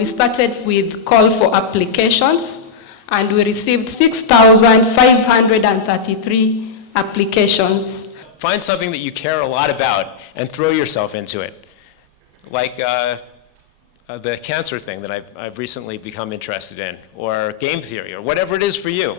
we started with call for applications, and we received 6,533 applications. Find something that you care a lot about and throw yourself into it. Like the cancer thing that I've recently become interested in, or game theory, or whatever it is for you.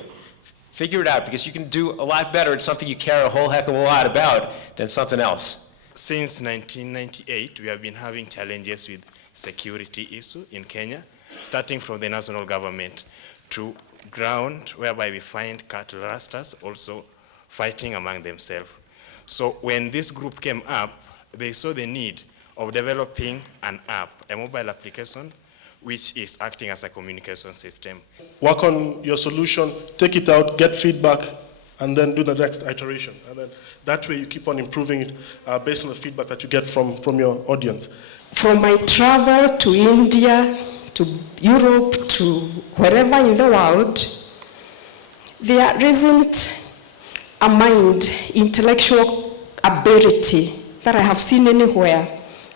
Figure it out, because you can do a lot better at something you care a whole heck of a lot about than something else. Since 1998, we have been having challenges with security issue in Kenya, starting from the national government to ground, whereby we find cattle rusters also fighting among themselves. So when this group came up, they saw the need of developing an app, a mobile application, which is acting as a communication system. Work on your solution, take it out, get feedback, and then do the next iteration. And then that way you keep on improving it based on the feedback that you get from your audience. From my travel to India, to Europe, to wherever in the world, there isn't a mind, intellectual ability that I have seen anywhere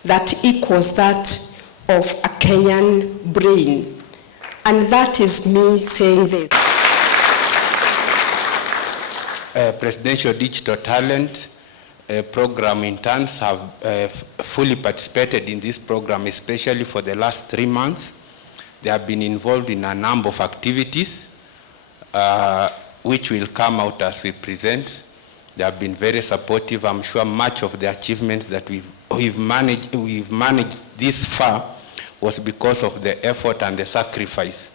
that equals that of a Kenyan brain. And that is me saying this. Presidential Digital Talent Program interns have fully participated in this program, especially for the last 3 months. They have been involved in a number of activities, which will come out as we present. They have been very supportive. I'm sure much of the achievements that we've managed this far was because of the effort and the sacrifice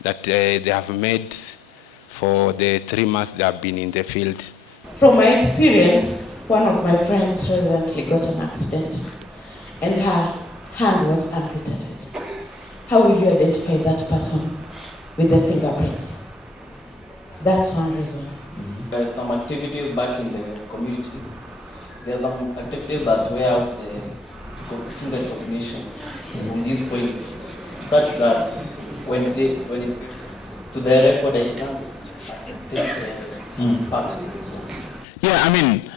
that they have made for the 3 months they have been in the field. From my experience, one of my friends recently got an accident and her hand was amputated. How will you identify that person with the fingerprints? That's one reason. There are some activities back in the communities. There are some activities that wear out the finger recognition in these points, such that when it's to the record, it can take part. Yeah, I mean,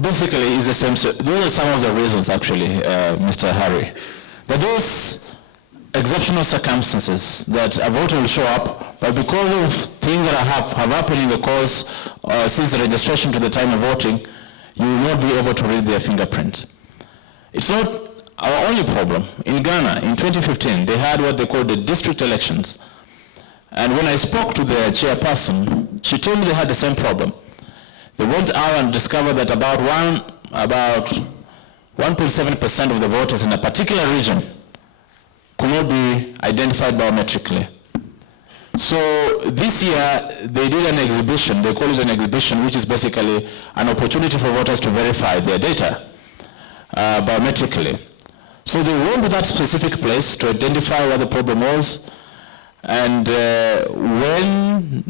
basically it's the same. Those are some of the reasons, actually, Mr. Harry. That those exceptional circumstances that a voter will show up, but because of things that have happened in the course since the registration to the time of voting, you will not be able to read their fingerprints. It's not our only problem. In Ghana, in 2015, they had what they called the district elections. And when I spoke to the chairperson, she told me they had the same problem. They went out and discovered that about 1.7% of the voters in a particular region could not be identified biometrically. So this year, they did an exhibition, they call it an exhibition, which is basically an opportunity for voters to verify their data biometrically. So they went to that specific place to identify what the problem was, and when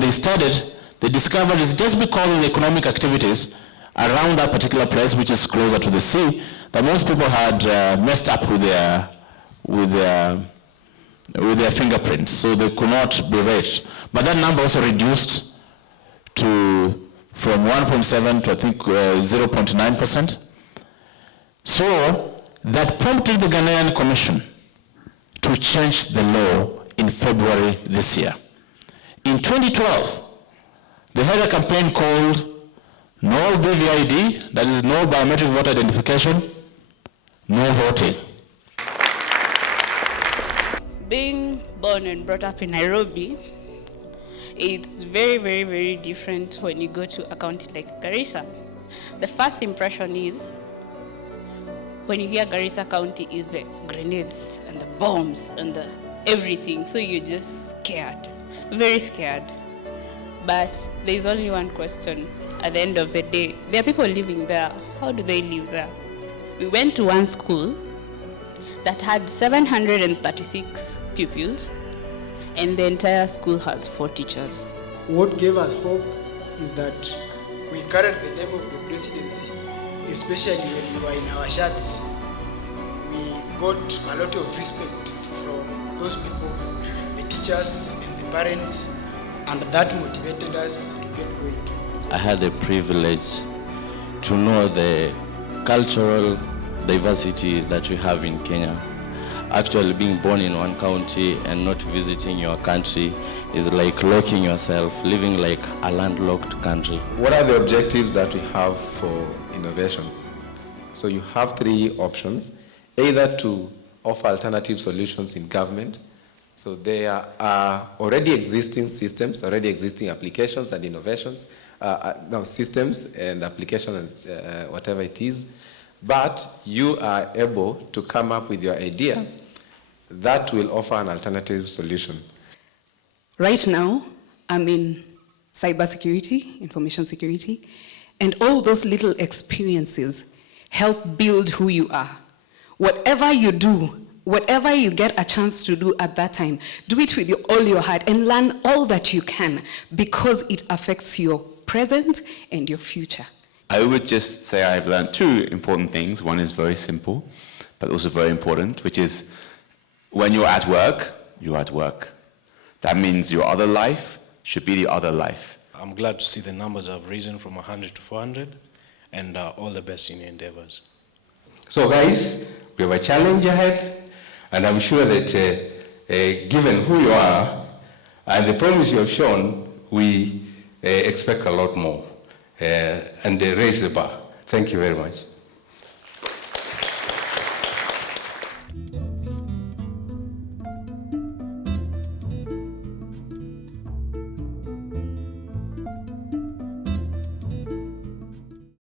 they started, they discovered it's just because of the economic activities around that particular place, which is closer to the sea, that most people had messed up with their fingerprints, so they could not be reached. But that number also reduced from 1.7 to I think 0.9%. So that prompted the Ghanaian Commission to change the law in February this year. In 2012, they had a campaign called No BVID, that is no biometric voter identification, no voting. Being born and brought up in Nairobi, it's very, very, very different when you go to a county like Garissa. The first impression is, when you hear Garissa County, is the grenades and the bombs and the everything. So you're just scared, very scared. But there's only one question at the end of the day. There are people living there. How do they live there? We went to one school that had 736 pupils, and the entire school has 4 teachers. What gave us hope is that we carried the name of the presidency, especially when we were in our shirts. We got a lot of respect from those people, the teachers and the parents, and that motivated us to get going. I had the privilege to know the cultural diversity that we have in Kenya. actually being born in one county and not visiting your country is like locking yourself, living like a landlocked country. What are the objectives that we have for innovations? So you have three options, either to offer alternative solutions in government. So there are already existing systems, already existing applications and innovations, systems and applications, and whatever it is, but you are able to come up with your idea that will offer an alternative solution. Right now, I'm in cybersecurity, information security, and all those little experiences help build who you are. Whatever you do, whatever you get a chance to do at that time, do it with all your heart and learn all that you can, because it affects your present and your future. I would just say I've learned two important things. One is very simple, but also very important, which is when you're at work, you're at work. That means your other life should be the other life. I'm glad to see the numbers have risen from 100 to 400, and all the best in your endeavors. So guys, we have a challenge ahead, and I'm sure that given who you are and the promise you have shown, we expect a lot more and raise the bar. Thank you very much.